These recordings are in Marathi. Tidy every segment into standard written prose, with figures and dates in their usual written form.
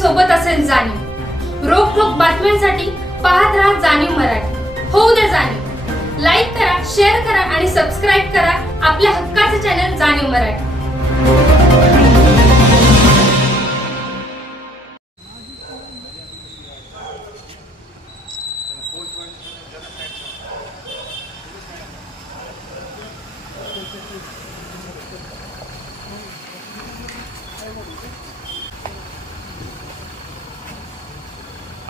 सोबत असेल जाणीव। रोखोक बातम्यांसाठी पाहत राहा जाणीव मराठी। होऊ दे जाणीव। लाईक करा, शेअर करा आणि सबस्क्राईब करा आपल्या हक्काचे चॅनल जाणीव मराठी।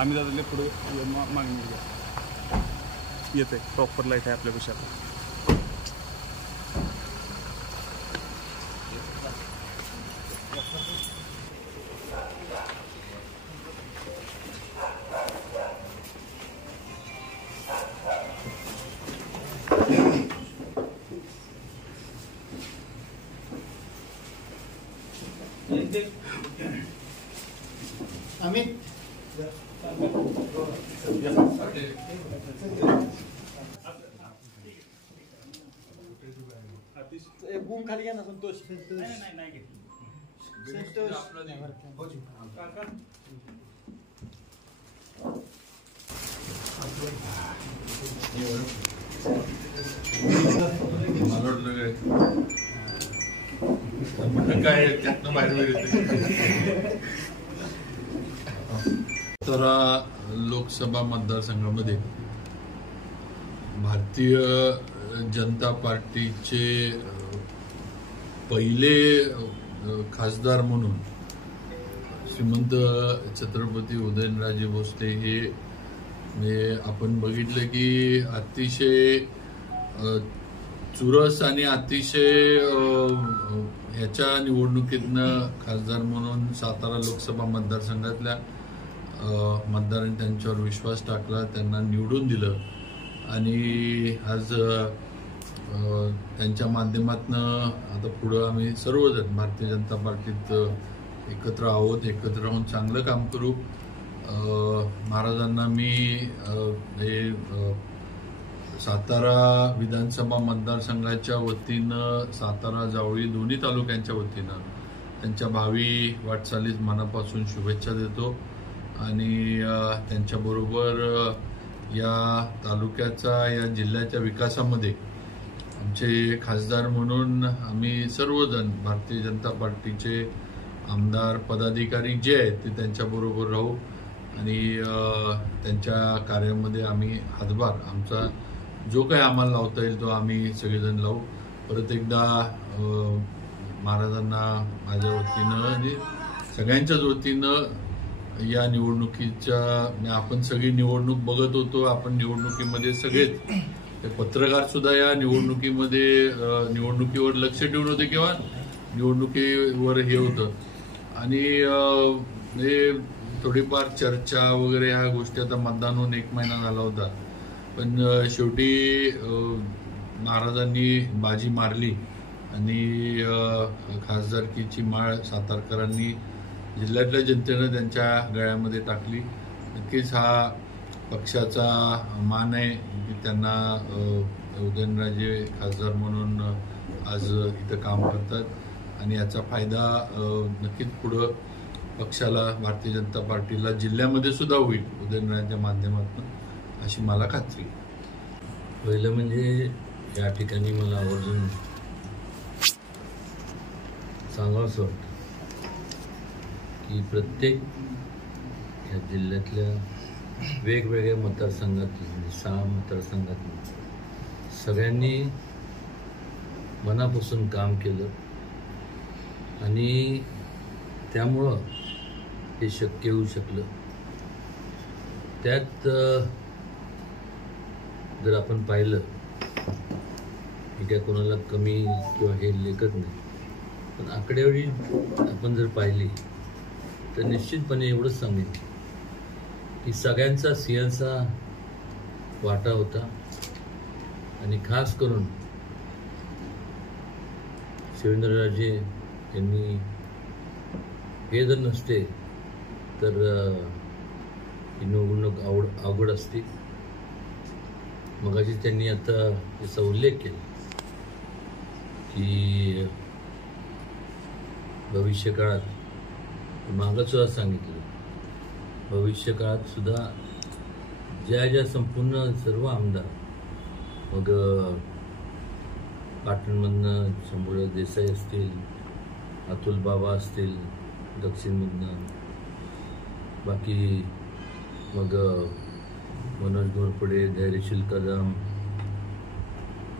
आम्ही जातले पुढे मागणी येते प्रॉपर लाईट आहे आपल्या पेक्षा। अमित बूम खाली घ्या ना संतोष। संतोष काय त्यातनं बाहेर येते। तर लोकसभा मतदारसंघामध्ये भारतीय जनता पार्टीचे पहिले खासदार म्हणून श्रीमंत छत्रपती उदयनराजे भोसले हे आपण बघितलं की अतिशय चुरस आणि अतिशय ह्याच्या निवडणुकीतनं खासदार म्हणून सातारा लोकसभा मतदारसंघातल्या मतदारांनी त्यांच्यावर विश्वास टाकला, त्यांना निवडून दिलं आणि आज त्यांच्या माध्यमातून आता पुढं आम्ही सर्वजण भारतीय जनता पार्टीत एकत्र आहोत, एकत्र राहून चांगलं काम करू। महाराजांना मी हे सातारा विधानसभा मतदारसंघाच्या वतीनं, सातारा जावळी दोन्ही तालुक्यांच्या वतीनं त्यांच्या भावी वाटचालीस मनापासून शुभेच्छा देतो आणि त्यांच्याबरोबर या तालुक्याचा, या जिल्ह्याच्या विकासामध्ये आमचे खासदार म्हणून आम्ही सर्वजण भारतीय जनता पार्टीचे आमदार पदाधिकारी जे आहेत ते त्यांच्याबरोबर राहू आणि त्यांच्या कार्यामध्ये आम्ही हातभार आमचा जो काही आम्हाला लावता येईल तो आम्ही सगळेजण लावू। परत एकदा महाराजांना माझ्या वतीनं आणि सगळ्यांच्याच वतीनं या निवडणुकीच्या, आपण सगळी निवडणूक बघत होतो, आपण निवडणुकीमध्ये सगळेच पत्रकार सुद्धा या निवडणुकीवर लक्ष ठेवून होते किंवा निवडणुकीवर हे होतं आणि हे थोडीफार चर्चा वगैरे ह्या गोष्टी, आता मतदान होऊन 1 महिना झाला होता पण शेवटी महाराजांनी बाजी मारली आणि खासदारकीची माळ सातारकरांनी, जिल्ह्यातल्या जनतेनं त्यांच्या गळ्यामध्ये टाकली। नक्कीच हा पक्षाचा मान आहे की त्यांना उदयनराजे खासदार म्हणून आज इथं काम करतात आणि याचा फायदा नक्कीच पुढं पक्षाला, भारतीय जनता पार्टीला जिल्ह्यामध्ये सुद्धा होईल उदयनराजेंच्या माध्यमातून, अशी मला खात्री। पहिलं म्हणजे या ठिकाणी मला आवर्जून सांगावंसं वाटतं की प्रत्येक या जिल्ह्यातल्या वेगवेगळ्या मतदारसंघातून 6 मतदारसंघातून सगळ्यांनी मनापासून काम केलं आणि त्यामुळं हे शक्य होऊ शकलं। त्यात जर आपण पाहिलं, मी काय कोणाला कमी किंवा हे लेखत नाही, पण आकडेवारी आपण जर पाहिली तर निश्चितपणे एवढंच सांगेन की सगळ्यांचा सिंहाचा वाटा होता आणि खास करून शिवेंद्रराजे यांनी हे जर नसते तर ही निवडणूक अवघड असते। मगाशी त्यांनी आता याचा उल्लेख केला की भविष्य काळात मागं सुद्धा सांगितलं भविष्यकाळात सुद्धा ज्या संपूर्ण सर्व आमदार, मग पाटणमधनं शंभूराज देसाई असतील, अतुल बाबा असतील, दक्षिणमधनं बाकी मग मनोज घोरपडे, धैर्यशील कदम,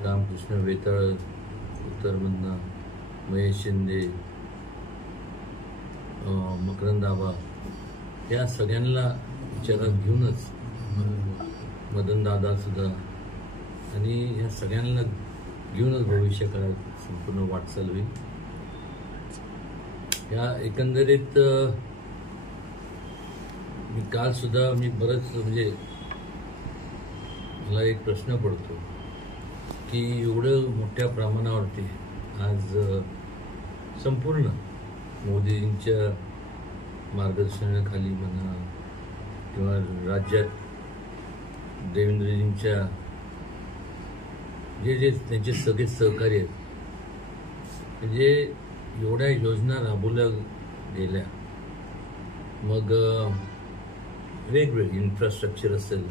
रामकृष्ण वेताळ उत्तरमधनं, महेश शिंदे, मकरंद आबा, या सगळ्यांना विचारात घेऊनच मदन दादा सुद्धा, आणि या सगळ्यांना घेऊनच भविष्यकाळात संपूर्ण वाटचाल होईल. या एकंदरीत मी काल सुद्धा बरंच म्हणजे मला एक प्रश्न पडतो की एवढं मोठ्या प्रमाणावरती आज संपूर्ण मोदींच्या मार्गदर्शनाखाली म्हणा किंवा राज्यात देवेंद्रजींच्या जे त्यांचे सगळे सहकारी आहेत, म्हणजे एवढ्या योजना राबवल्या गेल्या, मग वेगवेगळे इन्फ्रास्ट्रक्चर असेल,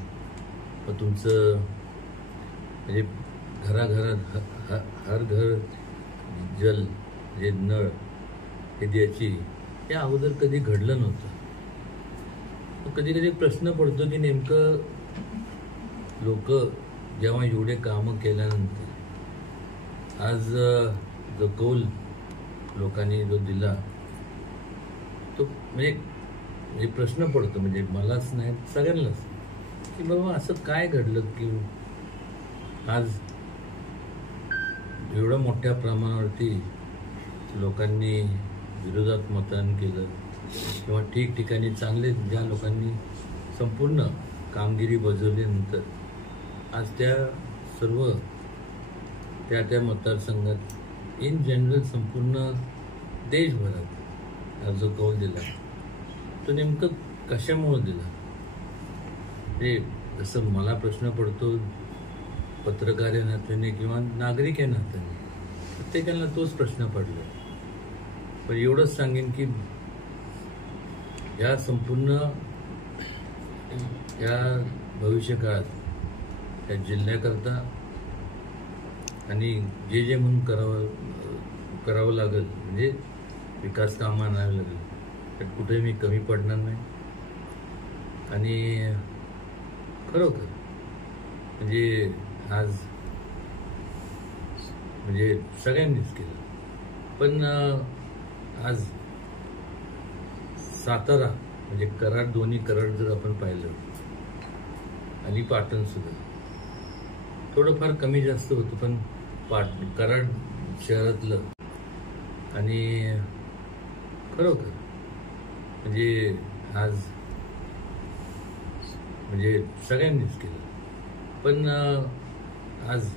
मग तुमचं म्हणजे घराघरात हर घर जल जे नळ हे द्यायची, हे अगोदर कधी घडलं नव्हतं. कधी कधी प्रश्न पडतो की नेमकं लोक जेव्हा एवढे कामं केल्यानंतर आज जो कौल लोकांनी जो दिला तो म्हणजे प्रश्न पडतो, म्हणजे मलाच नाही सगळ्यांनाच, की बाबा असं काय घडलं की आज एवढं मोठ्या प्रमाणावरती लोकांनी विरोधात मतदान केलं, किंवा ठिकठिकाणी चांगले ज्या लोकांनी संपूर्ण कामगिरी बजावल्यानंतर आज त्या सर्व त्या मतदारसंघात इन जनरल संपूर्ण देशभरात जो कौल दिला तो नेमकं कशामुळे दिला, हे जसं मला प्रश्न पडतो पत्रकार या नात्याने किंवा नागरिक या नात्याने, प्रत्येकाला तोच प्रश्न पडला. पण एवढंच सांगेन की या संपूर्ण या भविष्यकाळात या जिल्ह्याकरता आणि जे म्हणून करावं लागेल, म्हणजे विकास कामं आणावं लागेल, तर कुठे मी कमी पडणार नाही. आणि खरोखर म्हणजे आज म्हणजे सगळ्यांनीच केलं, पण आज सातारा म्हणजे कराड, दोन्ही कराड जर आपण पाहिलं आणि पाटण सुद्धा थोडंफार कमी जास्त होतं, पण कराड शहरातलं आणि खरोखर म्हणजे आज म्हणजे सगळ्यांनीच केलं, पण आज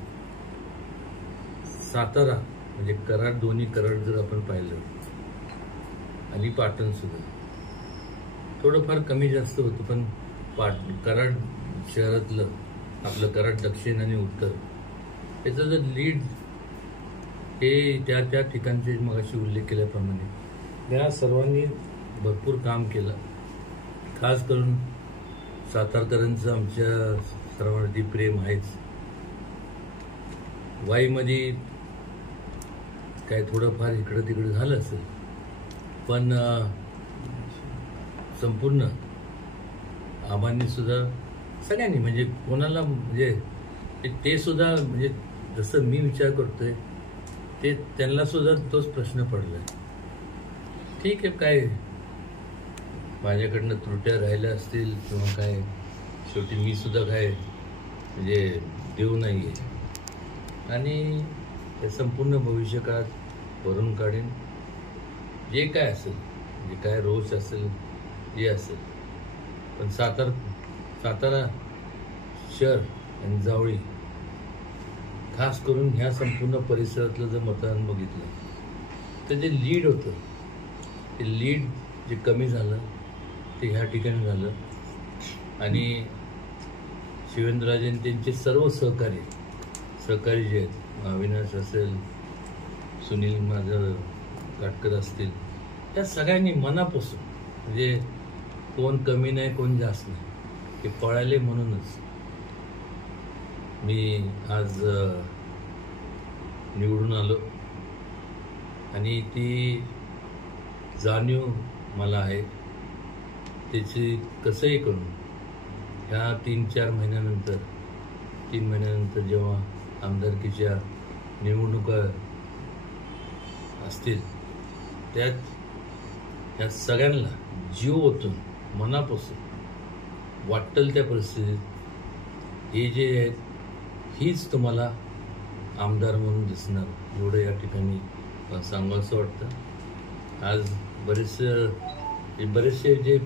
सातारा म्हणजे कराड, दोन्ही कराड जर आपण पाहिलं आणि पाटण सुद्धा थोडंफार कमी जास्त होतं, पण कराड शहरातलं आपलं कराड दक्षिण आणि उत्तर याचं जर लीड हे त्या ठिकाणचे मगाशी उल्लेख केल्याप्रमाणे या सर्वांनी भरपूर काम केलं. खास करून सातारकरांचं आमच्या सर्वांवरती प्रेम आहेच. वाईमध्ये काय थोडंफार इकडं तिकडं झालं असेल, पण संपूर्ण आबांनी सुद्धा सगळ्यांनी म्हणजे कोणाला म्हणजे ते सुद्धा म्हणजे जसं मी विचार करतोय ते त्यांना सुद्धा तोच प्रश्न पडलाय. ठीक आहे, काय माझ्याकडनं त्रुट्या राहिल्या असतील किंवा काय, शेवटी मी सुद्धा काय म्हणजे देव नाही आहे, आणि हे संपूर्ण भविष्यकाळात भरून काढेन. जे काय असेल, जे काय रोष असेल, जे असेल, पण सातारा शहर आणि जावळी खास करून ह्या संपूर्ण परिसरातलं जर मतदान बघितलं तर जे लीड होतं ते लीड जे कमी झालं ते ह्या ठिकाणी झालं. आणि शिवेंद्रराजे त्यांचे सर्व सहकारी जे आहेत, अविनाश असेल, सुनील माझं काटकर असतील, त्या सगळ्यांनी मनापासून म्हणजे कोण कमी नाही कोण जास्त नाही, हे पळाले म्हणूनच मी आज निवडून आलो. आणि ती जाणीव मला आहे त्याची कसंही करून ह्या 3-4 महिन्यानंतर 3 महिन्यानंतर जेव्हा आमदारकीच्या निवडणुका असतील त्यात ह्या सगळ्यांना जीव ओतून मनापासून वाटेल त्या परिस्थितीत हे जे आहेत हीच तुम्हाला आमदार म्हणून दिसणार एवढं या ठिकाणी सांगावंसं वाटतं. आज बरेचसे जे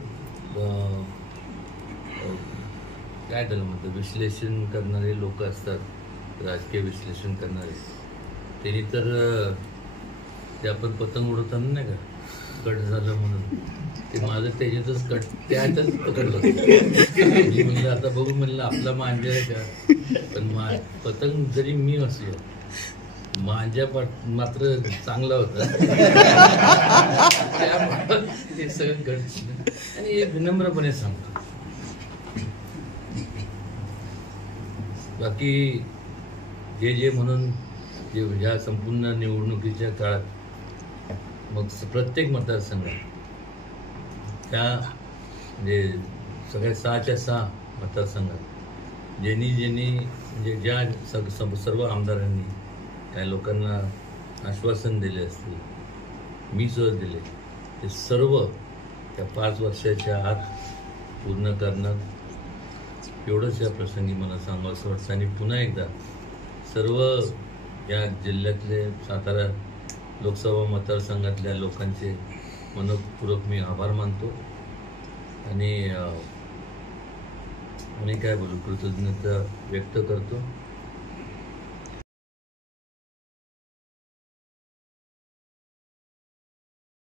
काय त्याला म्हणतात विश्लेषण करणारे लोक असतात, राजकीय विश्लेषण करणारे, त्यांनी तर ते आपण पतंग उडवताना नाही का कट झालं म्हणून ते माझं त्याच्यातच कट त्यातच पकडलं. मी म्हणलं आता बघू म्हणलं आपला मांजा आहे का, पण पतंग जरी मी असलो मांजा मात्र चांगला होता. त्यामुळं हे सगळं घडलं आणि हे विनम्रपणे सांगतो. बाकी जे म्हणून जे ह्या संपूर्ण निवडणुकीच्या काळात मग प्रत्येक मतदारसंघात त्या म्हणजे सगळ्या 6च्या 6 मतदारसंघात ज्यांनी म्हणजे ज्या सर्व आमदारांनी त्या लोकांना आश्वासन दिले असतील, मी सुद्धा दिले, ते सर्व त्या 5 वर्षाच्या आत पूर्ण करणं एवढंच या प्रसंगी मला सांगावंसं वाटतं. आणि पुन्हा एकदा सर्व या जिल्ह्यातले सातारा लोकसभा मतदारसंघातल्या लोकांचे मनपूर्वक मी आभार मानतो आणि काय बोलू कृतज्ञता व्यक्त करतो.